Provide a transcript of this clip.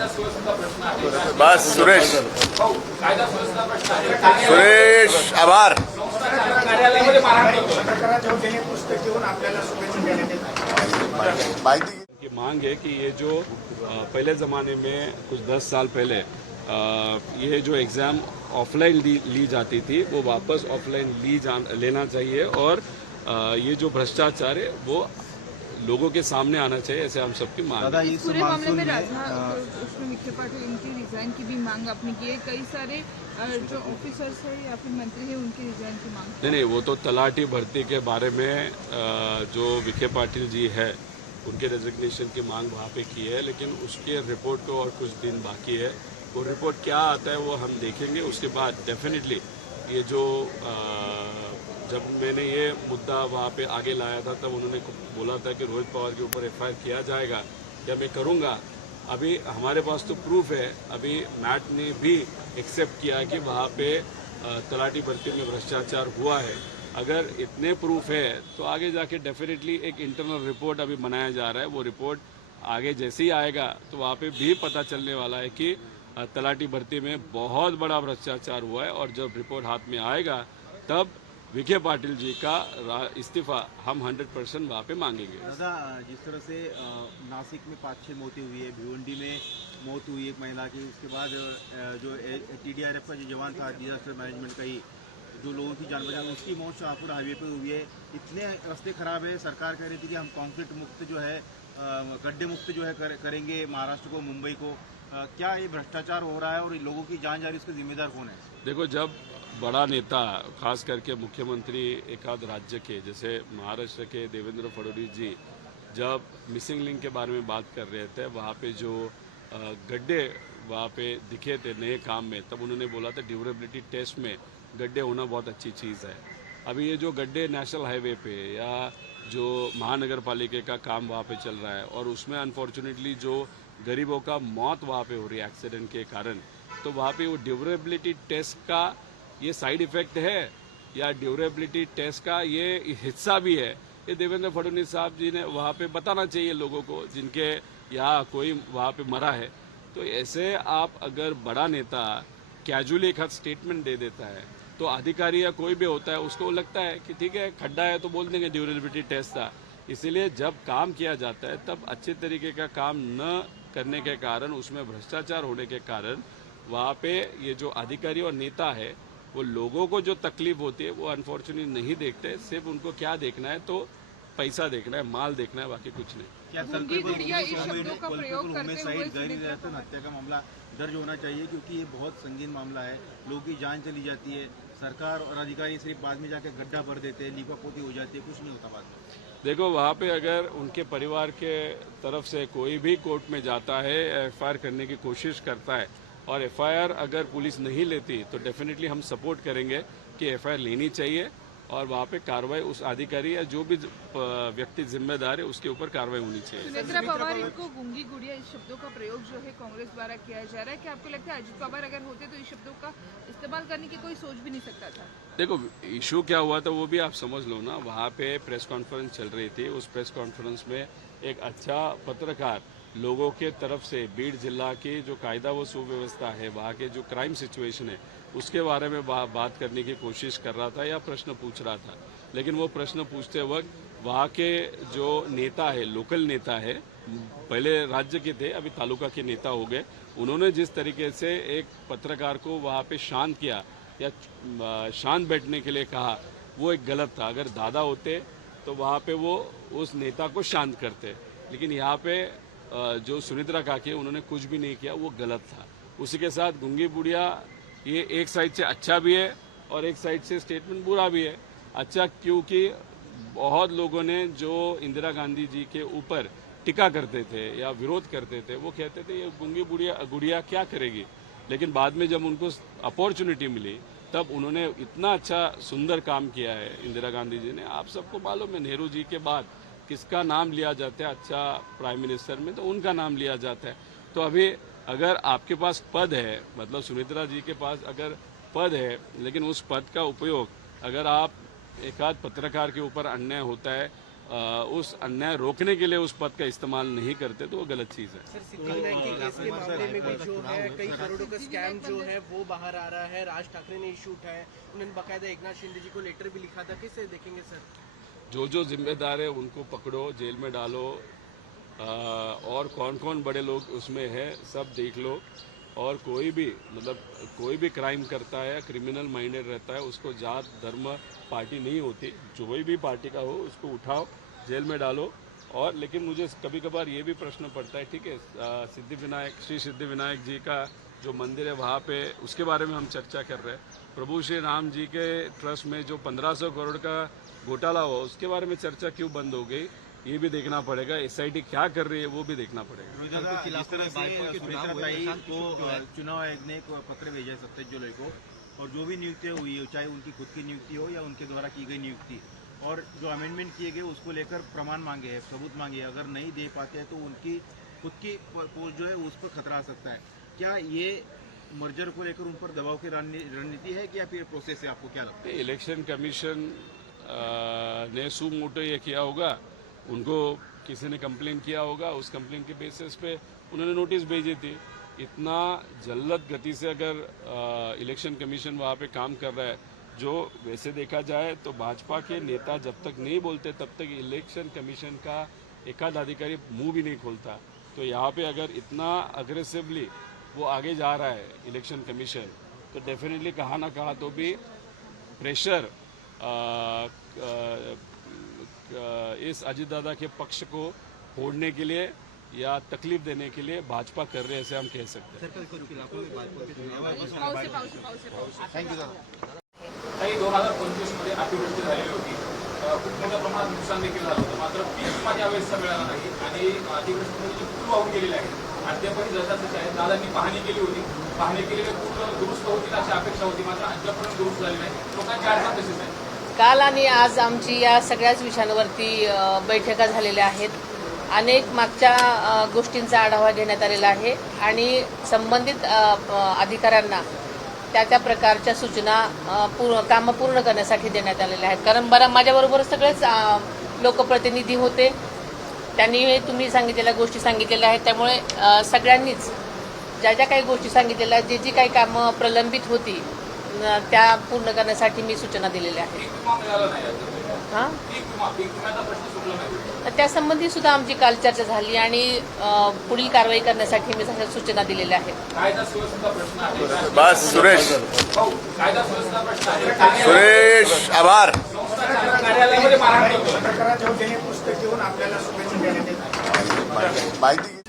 बस सुरेश सुरेश आभार. की मांग है कि ये जो पहले ज़माने में कुछ 10 साल पहले ये जो एग्ज़ाम ऑफलाइन ली जाती थी वो वापस ऑफलाइन लेना चाहिए और ये जो भ्रष्टाचार है वो लोगों के सामने आना चाहिए, ऐसे हम सबकी मांग है. इस पूरे मामले में उसमें विखे पाटिल इनकी रिजाइन की भी मांग आपने की है. कई सारे जो ऑफिसर्स है या फिर मंत्री है उनकी रिजाइन की मांग. नहीं, वो तो तलाटी भर्ती के बारे में जो विखे पाटिल जी है उनके रेजिग्नेशन की मांग वहाँ पे की है, लेकिन उसके रिपोर्ट को और कुछ दिन बाकी है. वो रिपोर्ट क्या आता है वो हम देखेंगे. उसके बाद डेफिनेटली ये जो जब मैंने ये मुद्दा वहाँ पे आगे लाया था तब उन्होंने बोला था कि रोहित पवार के ऊपर एफआईआर किया जाएगा, या मैं करूँगा. अभी हमारे पास तो प्रूफ है. अभी मैट ने भी एक्सेप्ट किया कि वहाँ पे तलाटी भर्ती में भ्रष्टाचार हुआ है. अगर इतने प्रूफ है तो आगे जाके डेफिनेटली एक इंटरनल रिपोर्ट अभी बनाया जा रहा है. वो रिपोर्ट आगे जैसे ही आएगा तो वहाँ पे भी पता चलने वाला है कि तलाटी भर्ती में बहुत बड़ा भ्रष्टाचार हुआ है. और जब रिपोर्ट हाथ में आएगा तब विखे पाटिल जी का इस्तीफा हम 100% वहाँ पे मांगेंगे. दादा, जिस तरह से नासिक में 5-6 मौतें हुई है, भिवंडी में मौत हुई एक महिला की, उसके बाद जो TDRF का जो जवान था डिजास्टर मैनेजमेंट का ही, जो लोगों की जान बचाने उसकी मौत शाहपुर हाईवे पे हुई है. इतने रास्ते खराब है. सरकार कह रही थी कि हम कॉन्क्रीट मुक्त जो है, गड्ढे मुक्त जो है करेंगे महाराष्ट्र को, मुंबई को. क्या ये भ्रष्टाचार हो रहा है और लोगों की जान जा रही है, उसके जिम्मेदार कौन है? देखो, जब बड़ा नेता खास करके मुख्यमंत्री एक आध राज्य के जैसे महाराष्ट्र के देवेंद्र फडणवीस जी जब मिसिंग लिंक के बारे में बात कर रहे थे, वहाँ पे जो गड्ढे वहाँ पे दिखे थे नए काम में, तब उन्होंने बोला था ड्यूरेबिलिटी टेस्ट में गड्ढे होना बहुत अच्छी चीज़ है. अभी ये जो गड्ढे नेशनल हाईवे पे या जो महानगर पालिका का काम वहाँ पे चल रहा है और उसमें अनफॉर्चुनेटली जो गरीबों का मौत वहाँ पे हो रही है एक्सीडेंट के कारण, तो वहाँ पे वो ड्यूरेबिलिटी टेस्ट का ये साइड इफेक्ट है या ड्यूरेबिलिटी टेस्ट का ये हिस्सा भी है, ये देवेंद्र फडणवीस साहब जी ने वहाँ पे बताना चाहिए लोगों को जिनके यहाँ कोई वहाँ पे मरा है. तो ऐसे आप अगर बड़ा नेता कैजुअली एक हाथ स्टेटमेंट दे देता है तो अधिकारी या कोई भी होता है उसको लगता है कि ठीक है खड्डा है तो बोल देंगे ड्यूरेबिलिटी टेस्ट था. इसीलिए जब काम किया जाता है तब अच्छे तरीके का काम न करने के कारण, उसमें भ्रष्टाचार होने के कारण वहाँ पे ये जो अधिकारी और नेता है वो लोगों को जो तकलीफ होती है वो अनफॉर्चुनेटली नहीं देखते. सिर्फ उनको क्या देखना है तो पैसा देखना है, माल देखना है, बाकी कुछ नहीं. क्या हत्या का मामला दर्ज होना चाहिए? क्योंकि ये बहुत संगीन मामला है. लोगों की जान चली जाती है. सरकार और अधिकारी सिर्फ बाद में जाके गड्ढा भर देते हैं, लीपापोती हो जाती है, कुछ नहीं होता बाद में. देखो, वहाँ पे अगर उनके परिवार के तरफ से कोई भी कोर्ट में जाता है, एफआईआर करने की कोशिश करता है और एफआईआर अगर पुलिस नहीं लेती तो डेफिनेटली हम सपोर्ट करेंगे कि एफआईआर लेनी चाहिए और वहाँ पे कार्रवाई उस अधिकारी या जो भी व्यक्ति जिम्मेदार है उसके ऊपर कार्रवाई होनी चाहिए. सुनेत्रा पवार इनको गूंगी गुड़िया इस शब्दों का प्रयोग जो है कांग्रेस द्वारा किया जा रहा है. क्या आपको लगता है अजित पवार अगर होते तो इस शब्दों का इस्तेमाल करने की कोई सोच भी नहीं सकता था? देखो, इशू क्या हुआ था वो भी आप समझ लो ना. वहाँ पे प्रेस कॉन्फ्रेंस चल रही थी. उस प्रेस कॉन्फ्रेंस में एक अच्छा पत्रकार लोगों के तरफ से बीड जिला की जो कायदा व सुव्यवस्था है, वहाँ के जो क्राइम सिचुएशन है उसके बारे में बात करने की कोशिश कर रहा था या प्रश्न पूछ रहा था. लेकिन वो प्रश्न पूछते वक्त वहाँ के जो नेता है, लोकल नेता है, पहले राज्य के थे अभी तालुका के नेता हो गए, उन्होंने जिस तरीके से एक पत्रकार को वहाँ पे शांत किया या शांत बैठने के लिए कहा, वो एक गलत था. अगर दादा होते तो वहाँ पे वो उस नेता को शांत करते. लेकिन यहाँ पे जो सुनेत्रा काकी उन्होंने कुछ भी नहीं किया, वो गलत था. उसी के साथ गूंगी बुढ़िया ये एक साइड से अच्छा भी है और एक साइड से स्टेटमेंट बुरा भी है. अच्छा क्योंकि बहुत लोगों ने जो इंदिरा गांधी जी के ऊपर टिका करते थे या विरोध करते थे वो कहते थे ये गूंगी गुड़िया क्या करेगी. लेकिन बाद में जब उनको अपॉर्चुनिटी मिली तब उन्होंने इतना अच्छा सुंदर काम किया है इंदिरा गांधी जी ने. आप सबको मालूम है नेहरू जी के बाद किसका नाम लिया जाता है अच्छा प्राइम मिनिस्टर में, तो उनका नाम लिया जाता है. तो अभी अगर आपके पास पद है, मतलब सुनेत्रा जी के पास अगर पद है, लेकिन उस पद का उपयोग अगर आप एक आध पत्रकार के ऊपर अन्याय होता है उस अन्याय रोकने के लिए उस पद का इस्तेमाल नहीं करते तो वो गलत चीज़ है। सर सिद्धिविनायक के केस के मामले में भी जो है कई करोड़ों का स्कैम जो है वो बाहर आ रहा है। राज ठाकरे ने इशू उठाया, उन्होंने बाकायदा एकनाथ शिंदे जी को लेटर भी लिखा था। कैसे देखेंगे सर? जो जिम्मेदार है उनको पकड़ो, जेल में डालो, और कौन कौन बड़े लोग उसमें है सब देख लो। और कोई भी क्राइम करता है, क्रिमिनल माइंडेड रहता है, उसको जात धर्म पार्टी नहीं होती, जो भी पार्टी का हो उसको उठाओ, जेल में डालो। और लेकिन मुझे कभी कभार ये भी प्रश्न पड़ता है, ठीक है, श्री सिद्धिविनायक जी का जो मंदिर है वहाँ पे उसके बारे में हम चर्चा कर रहे हैं। प्रभु श्री राम जी के ट्रस्ट में जो 1500 करोड़ का घोटाला हुआ उसके बारे में चर्चा क्यों बंद हो गई, ये भी देखना पड़ेगा। एसआईटी क्या कर रही है वो भी देखना पड़ेगा। जिस तरह से चुनाव आयोग ने एक पत्र भेजा है सत्तेज जोले को, और जो भी नियुक्तियां हुई है, चाहे उनकी खुद की नियुक्ति हो या उनके द्वारा की गई नियुक्ति, और जो अमेंडमेंट किए गए उसको लेकर प्रमाण मांगे हैं, सबूत मांगे हैं। अगर नहीं दे पाते हैं तो उनकी खुद की पोस्ट जो है उस पर खतरा आ सकता है। क्या ये मर्जर को लेकर उन पर दबाव की रणनीति है कि या फिर प्रोसेस है? आपको क्या लगता है? इलेक्शन कमीशन ने सुमोटो ये किया होगा, उनको किसी ने कंप्लेन किया होगा, उस कंप्लेन के बेसिस पे उन्होंने नोटिस भेजी थी। इतना जल्द गति से अगर इलेक्शन कमीशन वहाँ पे काम कर रहा है, जो वैसे देखा जाए तो भाजपा के नेता जब तक नहीं बोलते तब तक इलेक्शन कमीशन का एकाध अधिकारी मुंह भी नहीं खोलता। तो यहाँ पे अगर इतना अग्रेसिवली वो आगे जा रहा है इलेक्शन कमीशन, तो डेफिनेटली कहाँ ना कहाँ तो भी प्रेशर इस अजीत दादा के पक्ष को फोड़ने के लिए या तकलीफ देने के लिए भाजपा कर रहे हैं, ऐसे हम कह सकते हैं। काही 2025 मध्ये अतिवृष्टी झालेली होती, खूप मोठ्या प्रमाणात नुकसान देखील झालं होतं, मात्र पीक विमा यावेळेस मिळाला नाही आणि अतिवृष्टीमध्ये जे पूल वाहून गेलेले आहेत अद्यापही जशाचे आहेत. दादांनी पाहणी केली होती, पाहणी केलेले पूल दुरुस्त होतील अशी अपेक्षा होती, मात्र अद्यापर्यंत दुरुस्त झाली नाही. लोकांची अडचण तशीच आहे. काल आणि आज आमची या सगळ्याच विषयांवरती बैठका झालेल्या आहेत. अनेक मागच्या गोष्टींचा आढावा घेण्यात आलेला आहे आणि संबंधित अधिकाऱ्यांना त्या प्रकारच्या सूचना कामं पूर्ण करण्यासाठी देण्यात आलेल्या आहेत. कारण माझ्याबरोबर सगळेच लोकप्रतिनिधी होते, त्यांनी तुम्ही सांगितलेल्या गोष्टी सांगितलेल्या आहेत. त्यामुळे सगळ्यांनीच ज्या काही गोष्टी सांगितलेल्या आहेत, जी काही कामं प्रलंबित होती त्या पूर्ण करण्यासाठी मी सूचना दिलेल्या आहेत. हां, त्यासंबंधी सुद्धा आमची काल चर्चा झाली आणि पुढील कारवाई करण्यासाठी मी सूचना दिलेल्या आहेत. बस सुरेश आभार. कार्यालयामध्ये मारहाण करतो. माहिती